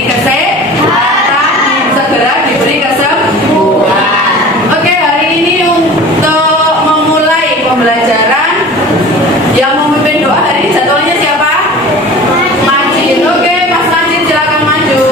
diberi kesehatan, segera diberi kesembuhan. Oke, hari ini untuk memulai pembelajaran yang memimpin doa hari ini jadwalnya siapa? Majid. Oke, Mas Majid silakan maju.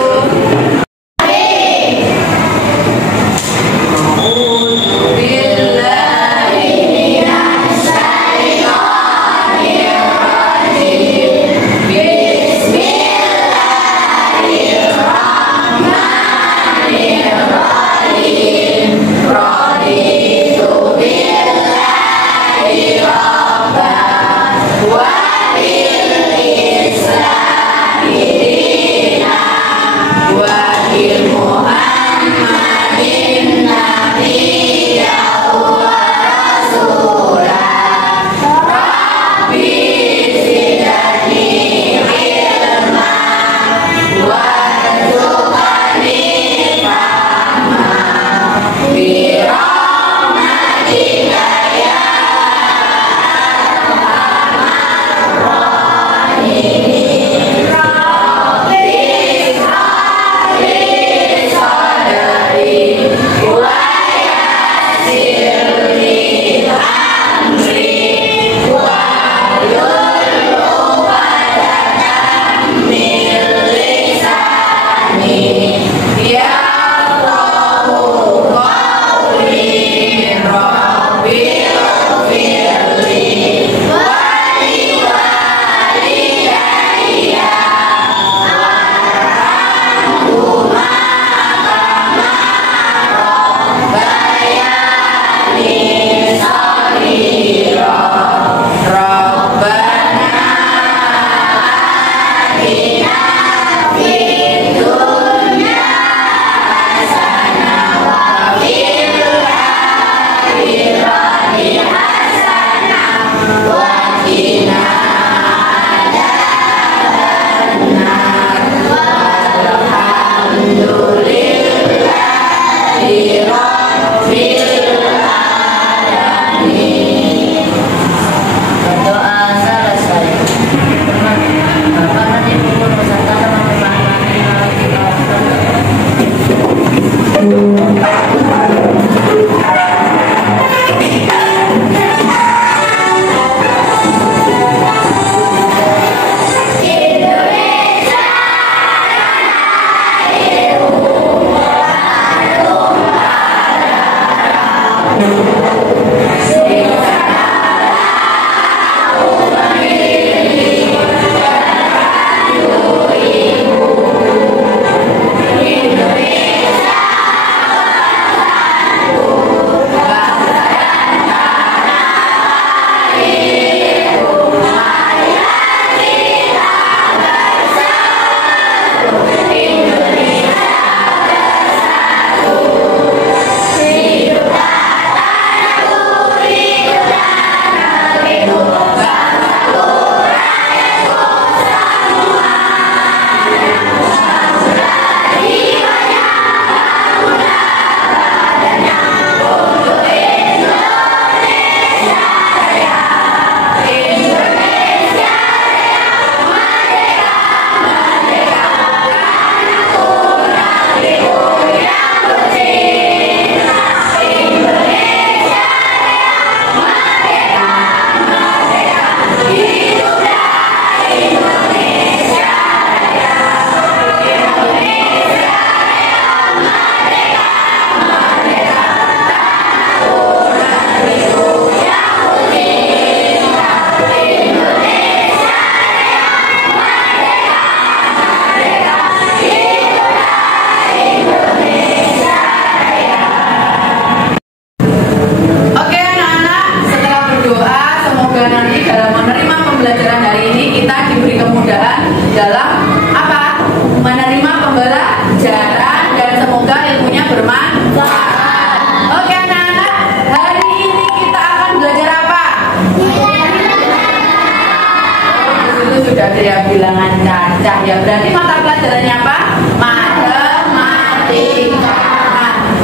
ya. Berarti mata pelajarannya apa? Matematika.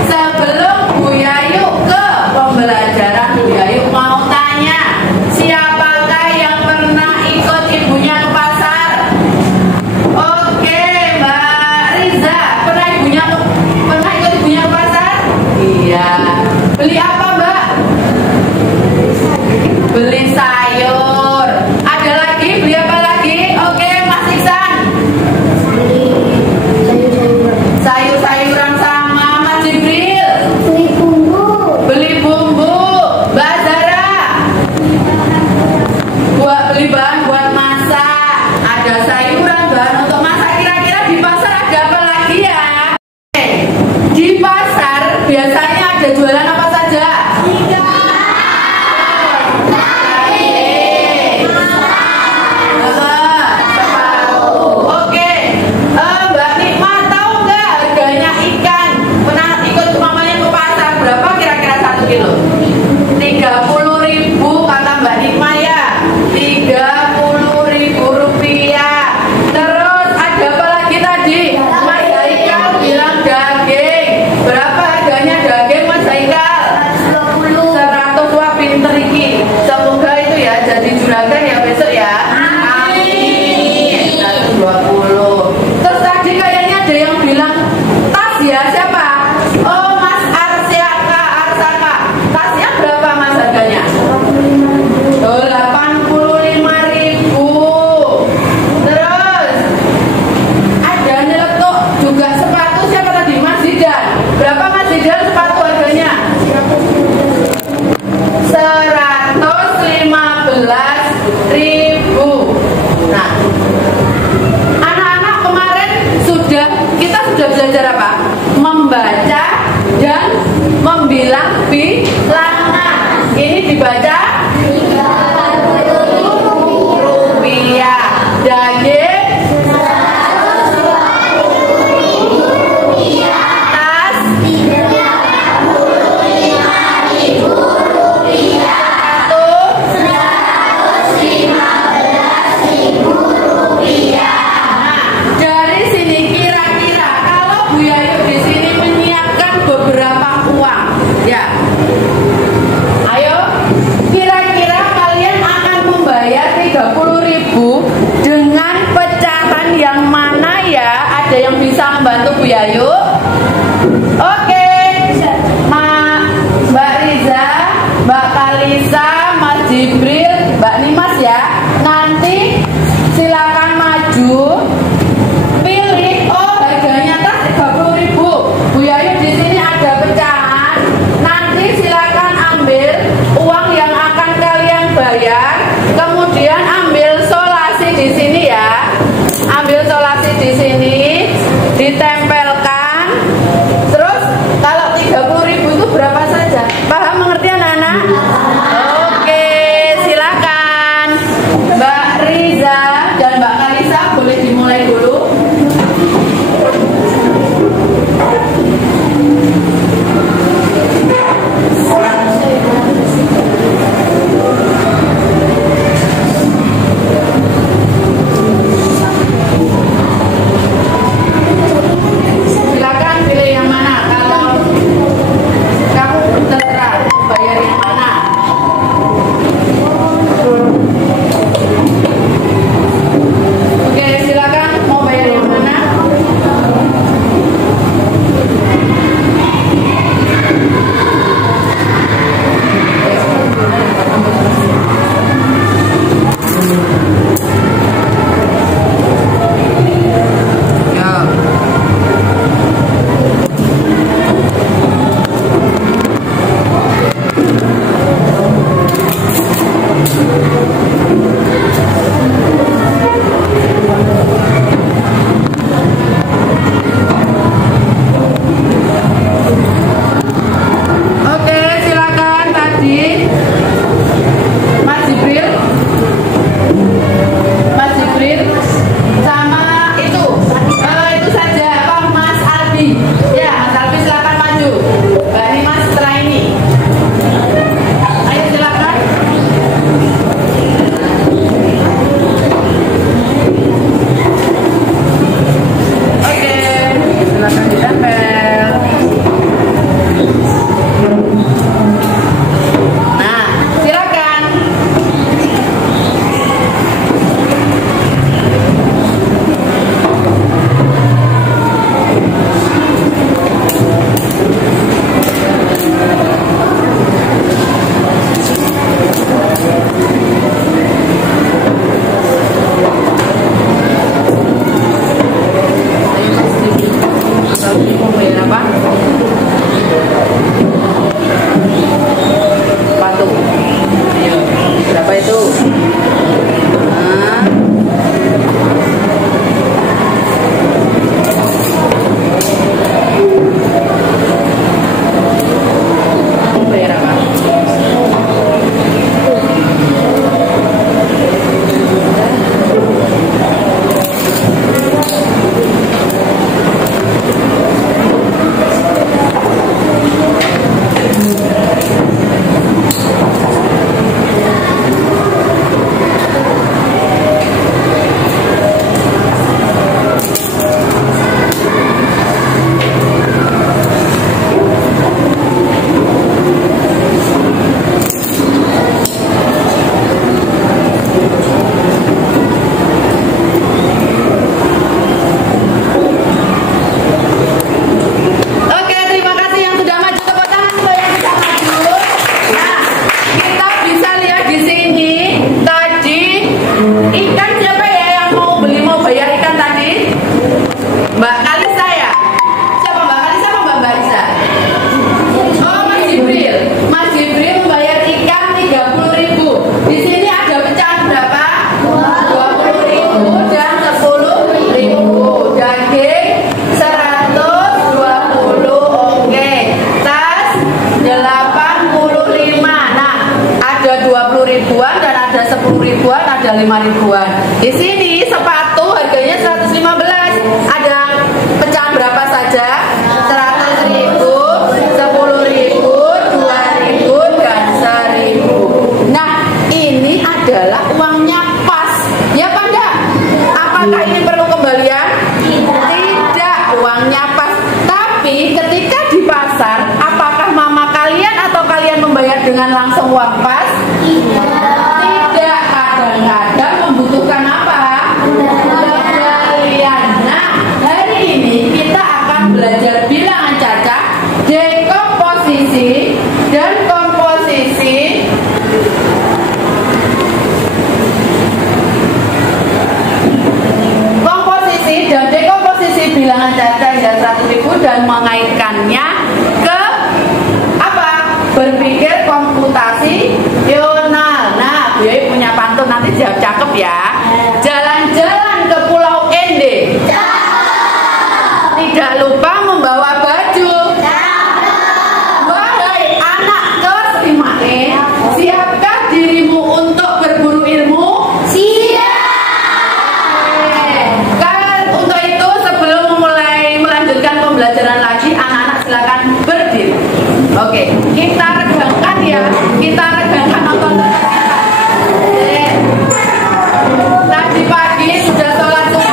Sebelum Bu Yayu ke pembelajaran, Bu Yayu mau tanya, siapakah yang pernah ikut ibunya ke pasar? Oke, Mbak lagi ya. Di pasar biasanya ada jualan apa saja? Oke, Mbak Nikma tahu nggak harganya ikan? Pernah ikut mamanya ke pasar berapa kira-kira 1 kilo? 30.000 kata Mbak Nikma ya. 30.000 rupiah. Terus ada apa lagi tadi? Mas Haikal bilang daging. Berapa harganya daging Mas Haikal? 100. Wah pinter iki. Semoga itu ya jadi juragan ya besok ya. Amin. 120. Terus tadi kayaknya ada yang bilang tas ya, siapa? Oh Mas Arsaka. Tasnya berapa Mas harganya? 85.000. Terus ada nyeletuk juga sepatu, siapa tadi? Mas Zidan. Berapa Mas Zidan sepatu harganya? 115.000. Nah, anak-anak kemarin kita sudah belajar apa? Membaca dan membilang bilangan. Ini dibaca 30.000 rupiah. Daging 120.000 rupiah. Tas 35.000 rupiah. Nah, dari sini kira-kira kalau Bu Yayu di sini menyiapkan beberapa uang, ya. Ayo, kira-kira kalian akan membayar 30.000 dengan pecahan yang mana ya? Ada yang bisa membantu Bu Yayu? Oke, Mbak Riza, Mbak Kalisa, Mas Jibril, Mbak Nimas ya. Nanti silakan maju, pilih. Oh harganya tas 30.000. Bu Yayu di sini ada pecahan. Nanti silakan ambil uang yang akan kalian bayar. Kemudian ambil solasi di sini ya. Ambil solasi di sini, ditempelkan. Terus kalau 30.000 itu berapa saja? Paham, mengerti anak-anak? Oke, silakan Mbak Riza dan Mbak Kalisa boleh dimulai dulu. Silakan pilih yang mana. Kalau kamu terserah bayar yang mana. Oke, silakan mau bayar yang mana. Oke, silakan tadi Mas Jibril sama itu saja apa Mas Albi. Ya, Mas Albi silakan maju. Mbak Nimas setelah ini. Ayo silakan. Oke, silakan ditempel. Nah, silakan. Oke. tidak lupa membawa baju. Wahai anak kelas 5E, siapkah dirimu untuk berburu ilmu? Untuk itu sebelum memulai melanjutkan pembelajaran lagi, anak-anak silakan berdiri. Oke, kita regangkan ya, kita regangkan otot kita. Tadi pagi sudah sholat subuh.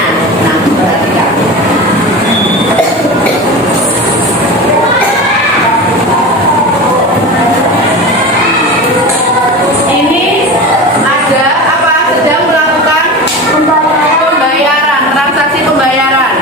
kotanya. Nah, perhatikan. Ini ada apa? Sedang melakukan pembayaran, transaksi pembayaran.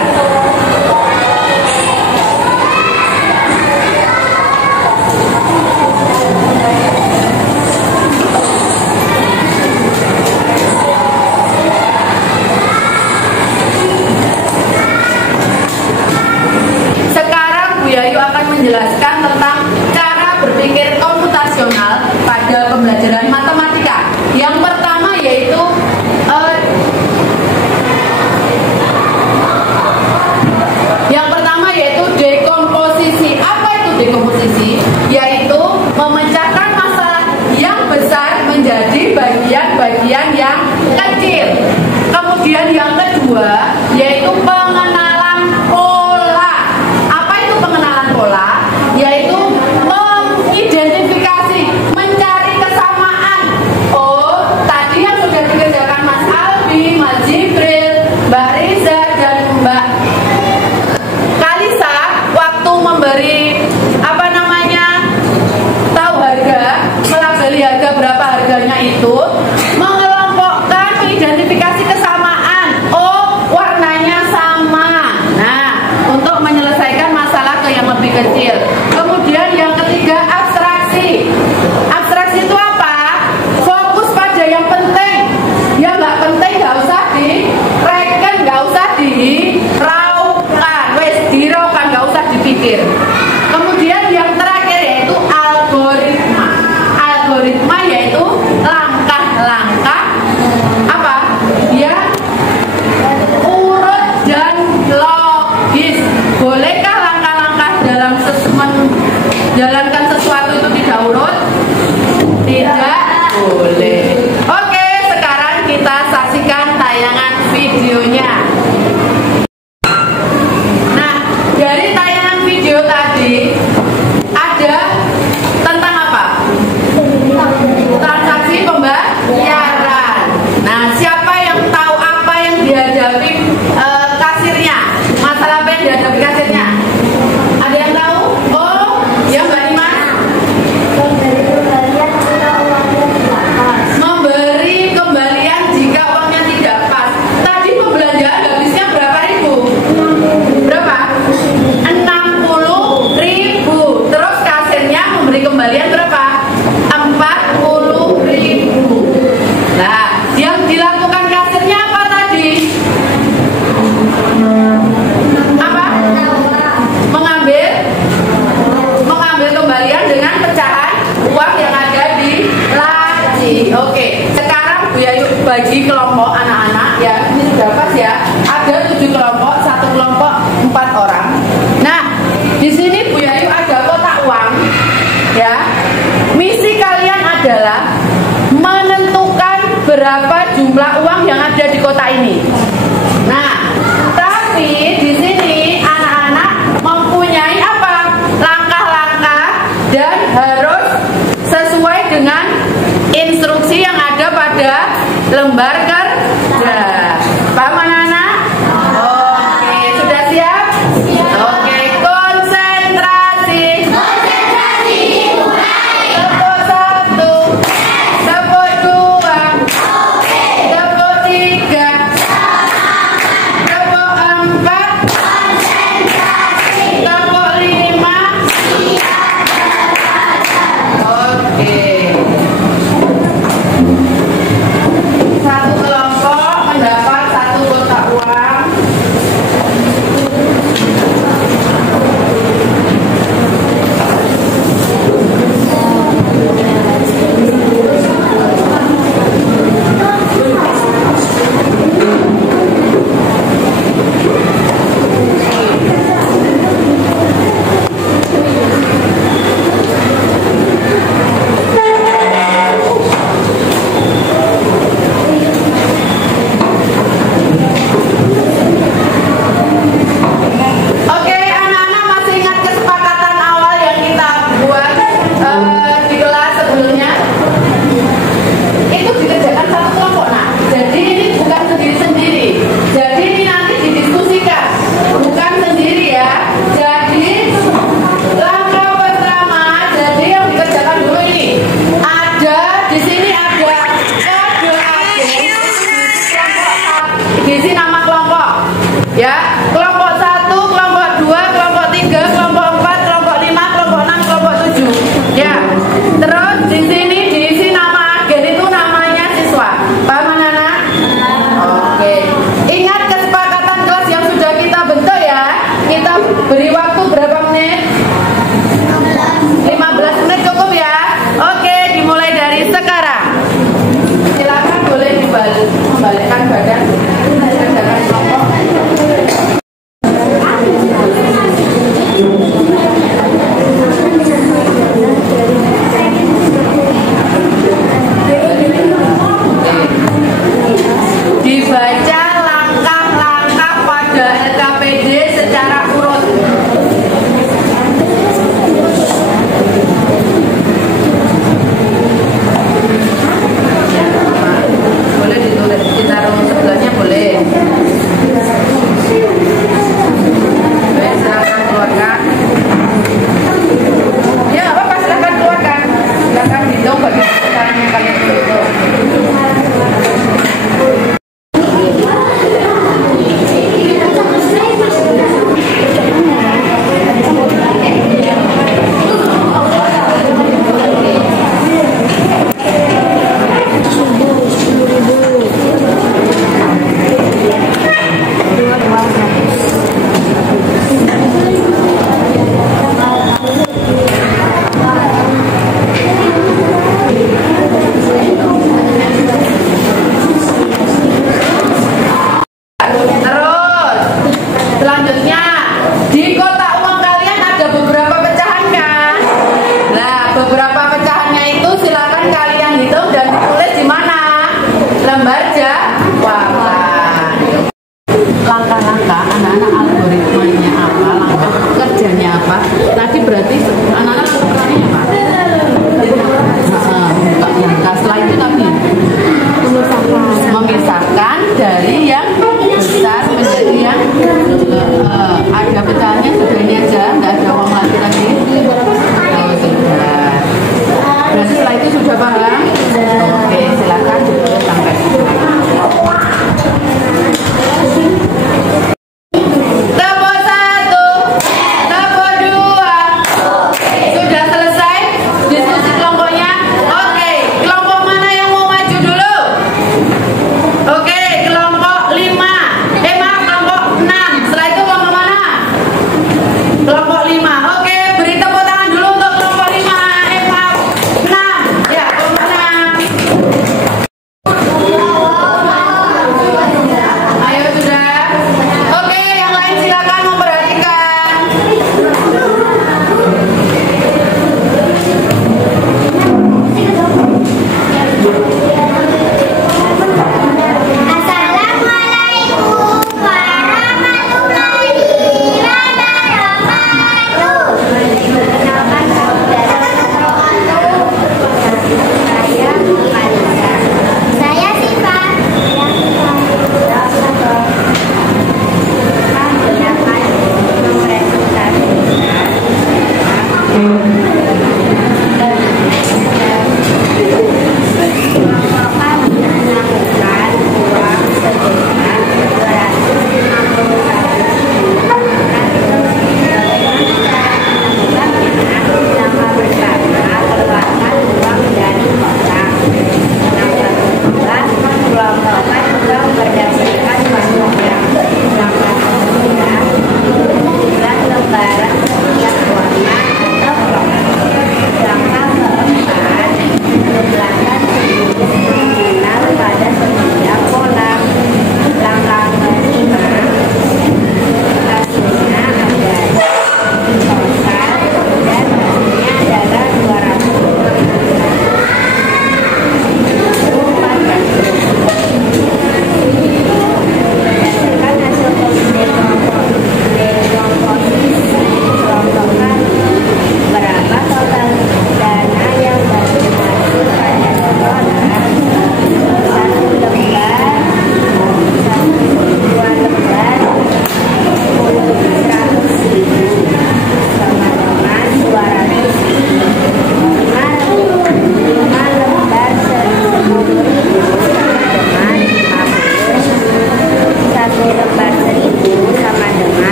Sekarang Bu Yayu akan menjelaskan tentang cara berpikir komputasional pada pembelajaran matematika. Yang pertama yaitu dekomposisi. Apa itu dekomposisi? Yaitu memecahkan masalah yang besar menjadi bagian-bagian yang kecil. Kemudian yang kedua yaitu pengenalan pola. Apa itu pengenalan pola? Yaitu mengidentifikasi, mencari kesamaan. Oh, tadi yang sudah dikerjakan Mas Albi, Mas Jibril, Mbak Riza dan Mbak Kalisa waktu memberi tahu harga, melabeli harga berapa harganya itu, mengelompokkan, mengidentifikasi kesamaan. Oh, warnanya sama. Nah, untuk menyelesaikan masalah ke yang lebih kecil. Kemudian yang ketiga, abstraksi. Abstraksi itu apa? Fokus pada yang penting. Yang nggak penting nggak usah direken, nggak usah diraukan, wes diraukan, nggak usah dipikir. Kemudian yang terakhir yaitu algoritma. Algoritma yaitu langkah-langkah apa? Ya, urut dan logis. Bolehkah langkah-langkah dalam menjalankan sesuatu itu tidak urut? Tidak boleh. Oke, sekarang kita saksikan tayangan videonya. Nah, dari tayangan video tadi ada tentang apa? Transaksi pembayaran. Nah, siapa yang tahu apa yang dihadapi kasirnya? Masalah apa yang dihadapi kasirnya? Ada yang tahu? Oh, ya Mbak Iman. Memberi kembalian jika uangnya tidak pas. Tadi pembelanjaan habisnya berapa ribu? Berapa? 60.000. Terus kasirnya memberi kembalian berapa? 40.000. Nah, yang dilakukan kasirnya apa tadi? Apa? Mengambil kembalian dengan pecahan uang yang ada di laci. Oke, sekarang Bu Yayu bagi kelompok anak-anak ya. Ini sudah pas ya. Ada 7 kelompok, satu kelompok 4 orang. Nah, di sini Bu Yayu ada kotak uang ya. Misi kalian adalah menentukan berapa jumlah uang yang ada di kotak ini. Nah, tapi di sini anak-anak mempunyai apa? Langkah-langkah dan harus sesuai dengan instruksi yang ada pada lembar kerja. Paham anak-anak? langkah anak-anak algoritmanya apa, langkah kerjanya apa. Tadi berarti anak-anak pertanyaannya apa? Buka langkah. Setelah itu tapi memisahkan dari yang besar menjadi yang ada pecahannya sudah ini aja, nggak ada uang lagi tadi. Oh, sudah. Berarti setelah itu sudah paham? Oke, silakan sampai. Tepuk 1, tepuk 2. Sudah selesai diskusi kelompoknya? Oke, kelompok mana yang mau maju dulu? Oke, kelompok 5. Maaf, kelompok 6. Setelah itu kelompok mana? Kelompok 5. Oke, beri tepuk tangan dulu untuk kelompok 5. Maaf, 6. Ya, kelompok 6. Ayo sudah. Oke, yang lain silakan memperhatikan. Assalamualaikum warahmatullahi wabarakatuh. Perkenalkan saya Siva.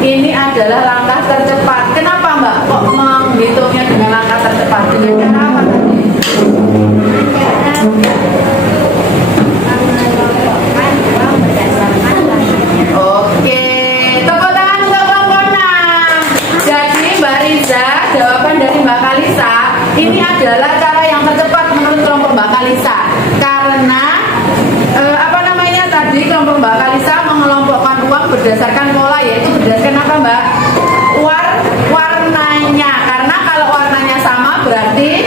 ini adalah langkah tercepat. Kenapa Mbak kok menghitungnya dengan langkah tercepat? Dengan cara apa tadi? Oke, tepuk tangan untuk kelompok 6. Jadi Mbak Riza, jawaban dari Mbak Kalisa, ini adalah cara yang tercepat menurut kelompok Mbak Kalisa. Karena tadi kelompok Mbak Kalisa mengelompokkan uang berdasarkan pola, yaitu berdasarkan apa Mbak? Warnanya. Karena kalau warnanya sama berarti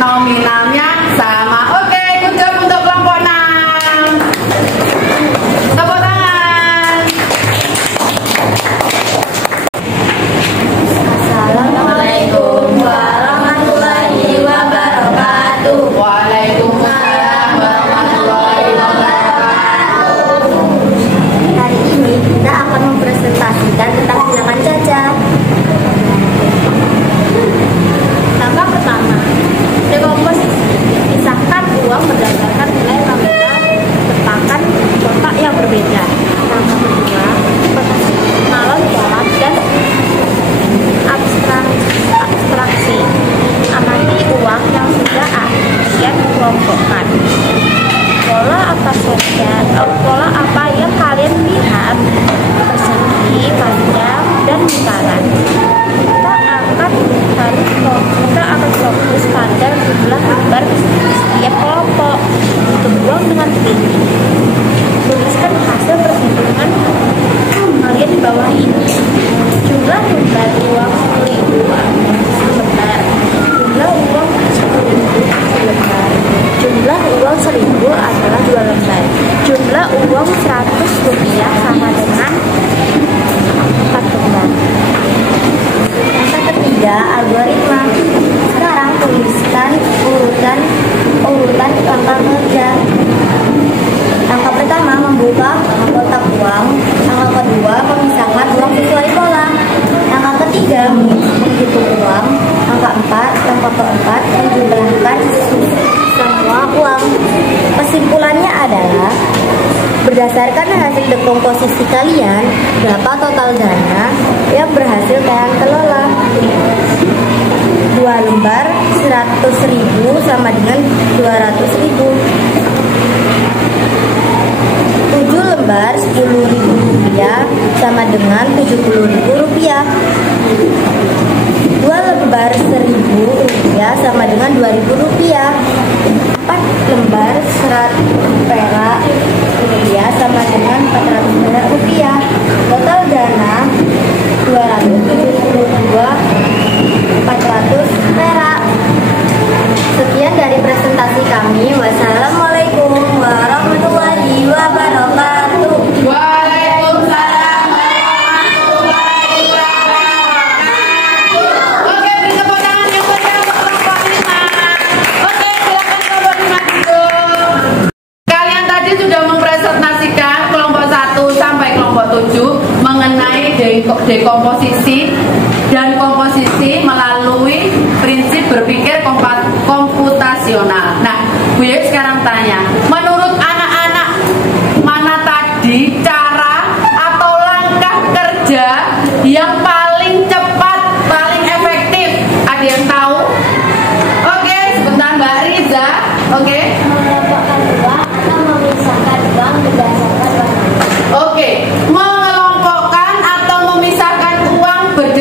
nominalnya sama. Oke, good job untuk kelompok 6. Tepuk tangan. Assalamualaikum warahmatullahi wabarakatuh. Waalaikumsalam warahmatullahi wabarakatuh. Hari ini kita akan mempresentasikan ada algoritma. Sekarang tuliskan urutan langkah kerja. Langkah pertama membuka kotak uang. Langkah kedua memisahkan uang sesuai pola. Langkah ketiga menghitung uang. Langkah keempat menjumlahkan semua uang. Kesimpulannya adalah berdasarkan hasil dekomposisi kalian, berapa total dana yang berhasil kalian kelola. 2 lembar 100.000 sama dengan 200.000. 7 lembar 10.000 rupiah sama dengan 70.000 rupiah. 2 lembar 1.000 rupiah sama dengan 2.000 rupiah. 4 lembar 100 perak rupiah sama dengan 400 perak rupiah. Total dana 272.400 perak. Sekian dari presentasi kami. Wassalamualaikum warahmatullahi wabarakatuh. Waalaikumsalam warahmatullahi wabarakatuh. Oke, beri tepuk tangan yang meriah untuk kelompok 5. Oke, silakan kelompok 5 duduk. Kalian tadi sudah mempresentasikan kelompok 1 sampai kelompok 7 mengenai dekomposisi dan komposisi melalui prinsip berpikir komputasional. Nah, Bu Yaya sekarang tanya, menurut anak-anak mana tadi cara atau langkah kerja yang paling cepat, paling efektif? Ada yang tahu? Oke, sebentar Mbak Riza. Oke. Mengelompokkan uang atau memisahkan uang berdasarkan warna. Oke, mengelompokkan atau memisahkan uang berdasarkan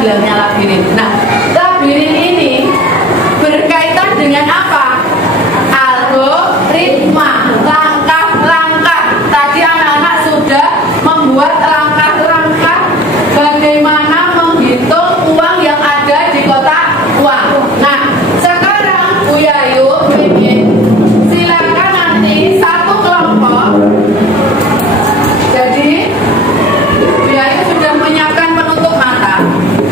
bilangnya labirin. Nah, labirin ini berkaitan dengan apa? Algoritma, langkah-langkah. Tadi anak-anak sudah membuat langkah-langkah bagaimana menghitung uang yang ada di kotak uang. Nah, sekarang Bu Yayu ingin silakan nanti satu kelompok. Jadi Bu Yayu sudah menyiapkan penutup mata.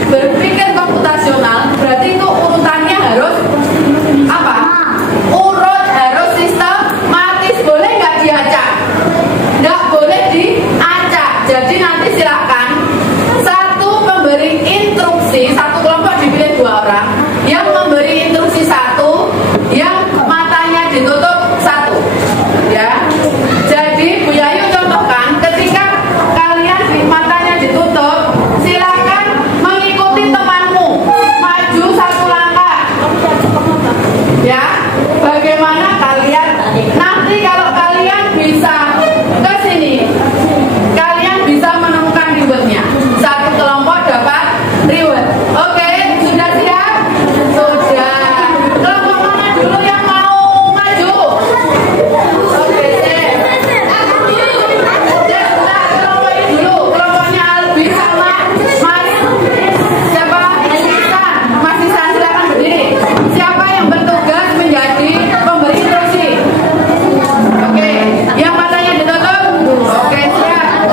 Berpikir komputasional berarti itu urutannya harus apa? Urut harus sistematis. Boleh nggak diacak? Nggak boleh diacak. Jadi nanti silakan satu memberi instruksi, satu kelompok dipilih 2 orang yang memberi instruksi satu, yang matanya ditutup satu, ya. Jadi Bu Yayu contohkan ketika kalian matanya ditutup, silakan mengikuti temanmu maju 1 langkah, ya. Bagaimana kalian nanti kalau kalian bisa ke sini, kalian bisa menemukan rewardnya. Satu kelompok dapat reward. Oke, sudah siap? Sudah. Kelompok mana dulu yang mau maju? Oke, sip. Sebentar, kelompok ini dulu. Kelompoknya Albi sama Mas. Siapa? Mas Isan, silakan berdiri. Siapa yang bertugas menjadi pemberi instruksi? Oke, yang matanya ditutup? Oke, siap.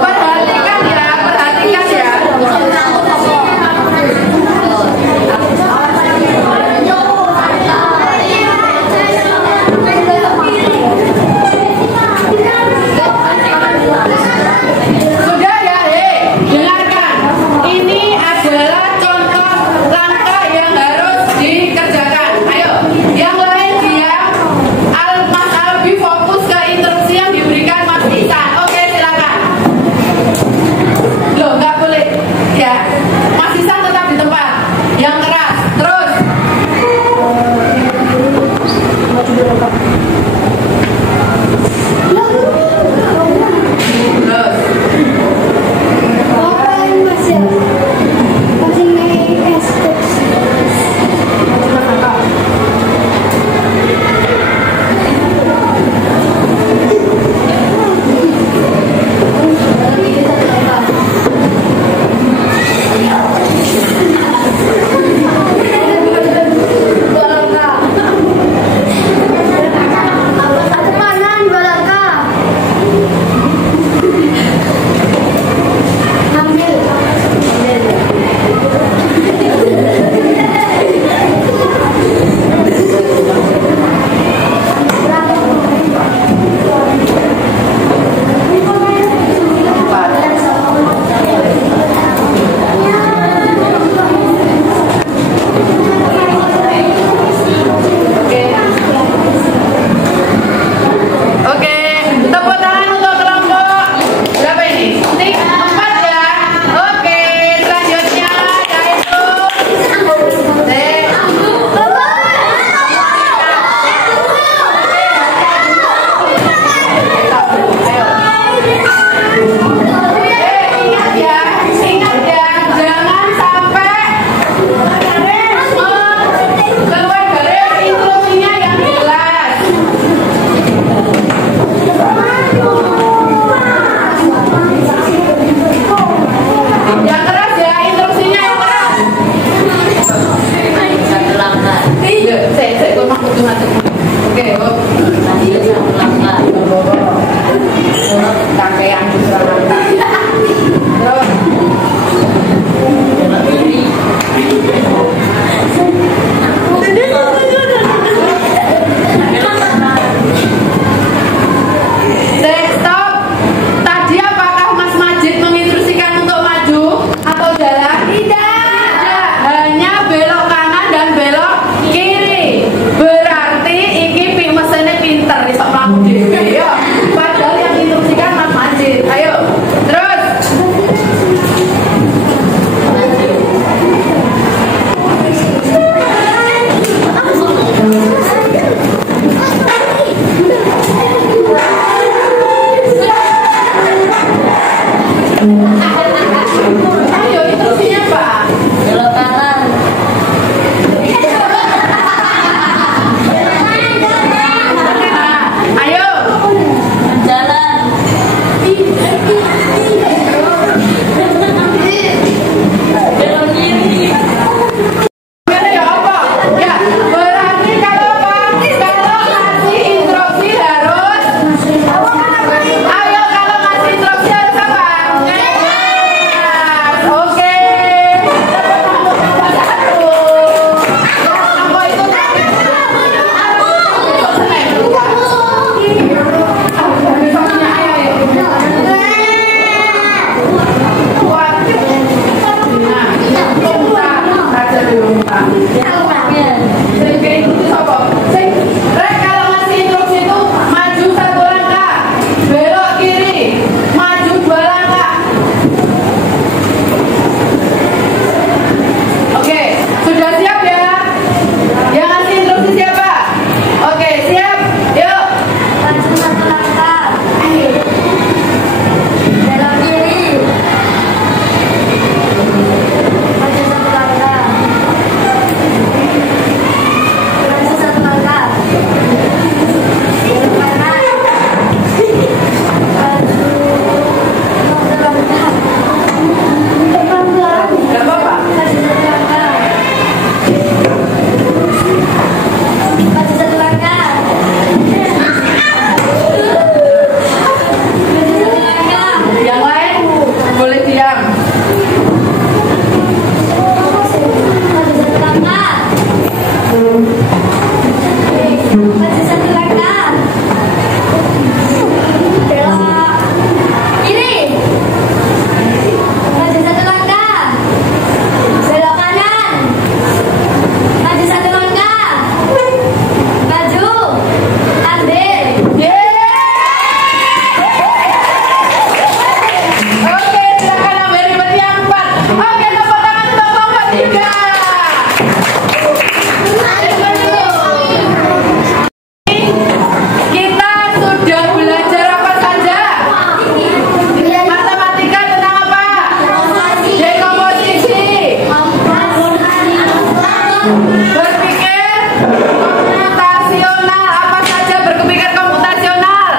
Perhatikan ya, perhatikan ya. Sudah ya, dengarkan. Ini adalah contoh langkah yang harus dikerjakan. Ayo, yang lain diam. Mas Albi fokus ke instruksi yang diberikan Mas Isan. Oke, silakan. Loh, nggak boleh. Ya, Mas Isan tetap di tempat. Yang keras. Terus. Terus. Oke, tepuk tangan untuk kelompok berapa ini? 4 ya. Oke, selanjutnya yaitu ingat ya, jangan sampai keluar dari instruksinya yang jelas. Yang keras ya, instruksinya yang keras. Iya, saya kok mau macam. Oke, oh. Kakean terus. Stop. Tadi apakah Mas Majid menginstruksikan untuk maju atau jalan? Tidak. Hanya belok kanan dan belok kiri. Berarti iki mesinnya pinter iso mlaku dhewe ya. Padahal yang instruksikan Mas Majid. Ayo. Terus. Ayo instruksinya Pak. Belok kanan. Ayo. Jalan. Belok kiri. Ini ya apa? Ya, berarti kalau Pak, kalau ngasih instruksi harus ayo kalau ngasih instruksi harus apa? Yes. Oke. Apa itu? Kalau ngasih instruksi itu maju 1 langkah, belok kiri, maju 2 langkah. Oke, sudah siap ya? Yang ngasih instruksi siapa? Oke, siap. Yuk. Maju 1 langkah. Belok kiri. Maju 1 langkah. Maju 1 langkah. Belok kanan. Maju 1 langkah. Pelan-pelan. Gak apa-apa. Maju 1 langkah. Maju 1 langkah. Maju 1 langkah. Yang lain boleh diam. Maju 1 langkah. Maju 1 langkah. Belok kiri. Maju 1 langkah. Belok kanan. Maju 1 langkah. Maju. Ambil. Oke, silakan ambil ribet yang 4. Oke, tepuk tangan untuk kelompok 3. Kita sudah belajar apa saja? Matematika tentang apa? Dekomposisi. Berpikir komputasional. Apa saja berpikir komputasional?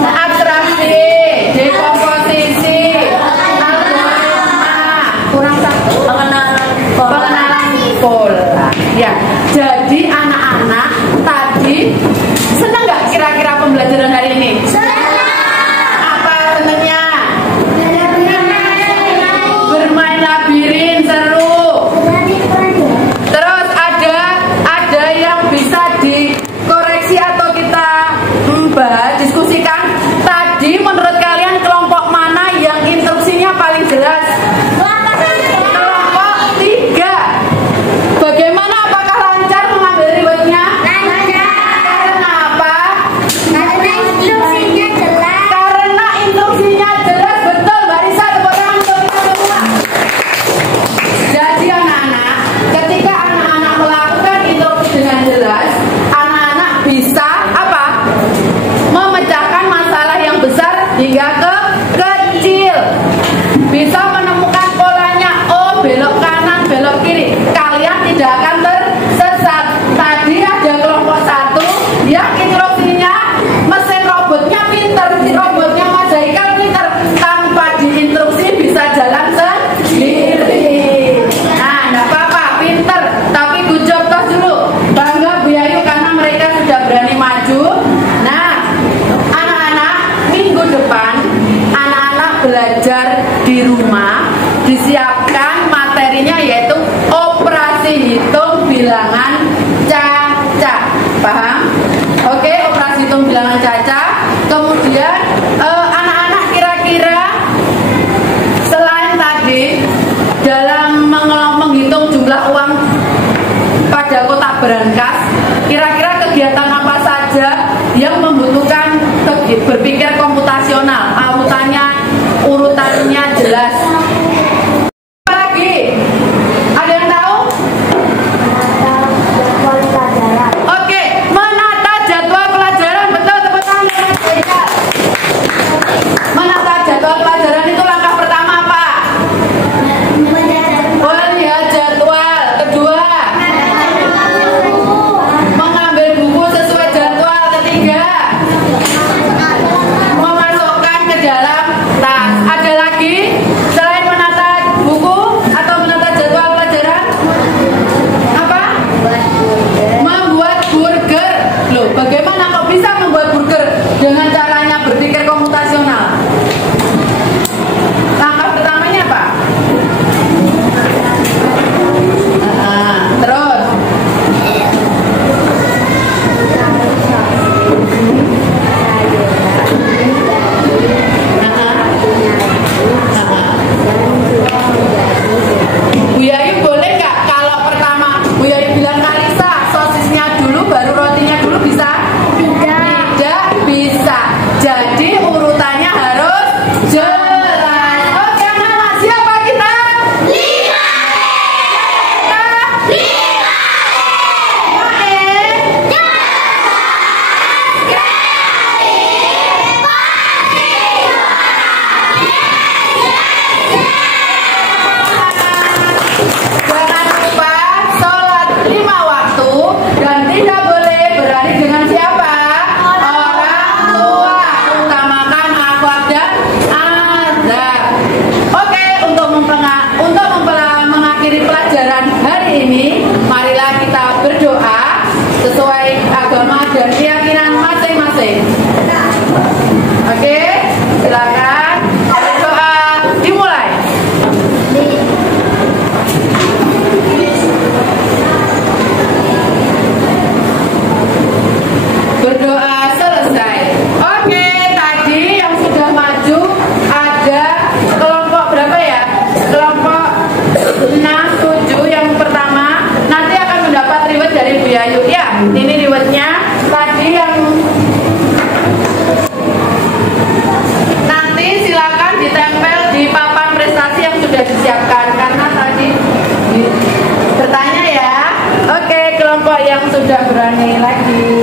Abstraksi, dekomposisi, algoritma, kurang satu, pengenalan pola. Ya, jadi anak-anak tadi senang nggak kira-kira pembelajaran hari ini? Apa senangnya? Bermain labirin seru. Terus ada yang bisa dikoreksi atau kita bahas, diskusikan. Tadi menurut kalian kelompok mana yang instruksinya paling jelas? Kelompok 3. Bagaimana? Apakah lancar mengambil ribetnya? Karena apa? Karena instruksinya jelas. Betul, Mbak Risa. Tepuk tangan untuk kita semua. Jadi anak-anak, ketika anak-anak melakukan instruksi dengan jelas, anak-anak bisa apa? Memecahkan masalah yang besar hingga ke kecil. Bisa menemukan polanya. Oh, belok kanan, belok kiri. Kalian tidak akan tersesat. Tadi ada kelompok 1 yang instruksinya mesin robotnya pinter, robotnya Mas Haikal pinter. Tanpa diinstruksi bisa jalan sendiri. Nah, enggak apa-apa, pinter. Tapi good job tos dulu. Bangga Bu Yayu karena mereka sudah berani maju. Nah, anak-anak, minggu depan anak-anak belajar di rumah, disiapkan materinya yaitu operasi hitung bilangan caca. Paham? Oke, operasi hitung bilangan caca. Kemudian anak-anak kira-kira selain tadi dalam menghitung jumlah uang pada kotak berangkas, kira-kira kegiatan apa saja yang membutuhkan berpikir komputasional? Urutannya jelas. Apa lagi? Ada yang tahu? Oke, menata jadwal pelajaran. Betul, tepuk tangan. Menata jadwal silakan. Doa dimulai. Berdoa selesai. Oke, tadi yang sudah maju ada kelompok berapa ya? Kelompok 6, 7 yang pertama. Nanti akan mendapat reward dari Bu Yayu. Ya, ini rewardnya. Tadi yang nanti silakan ditempel di papan prestasi yang sudah disiapkan karena tadi bertanya ya. Oke, kelompok yang sudah berani lagi.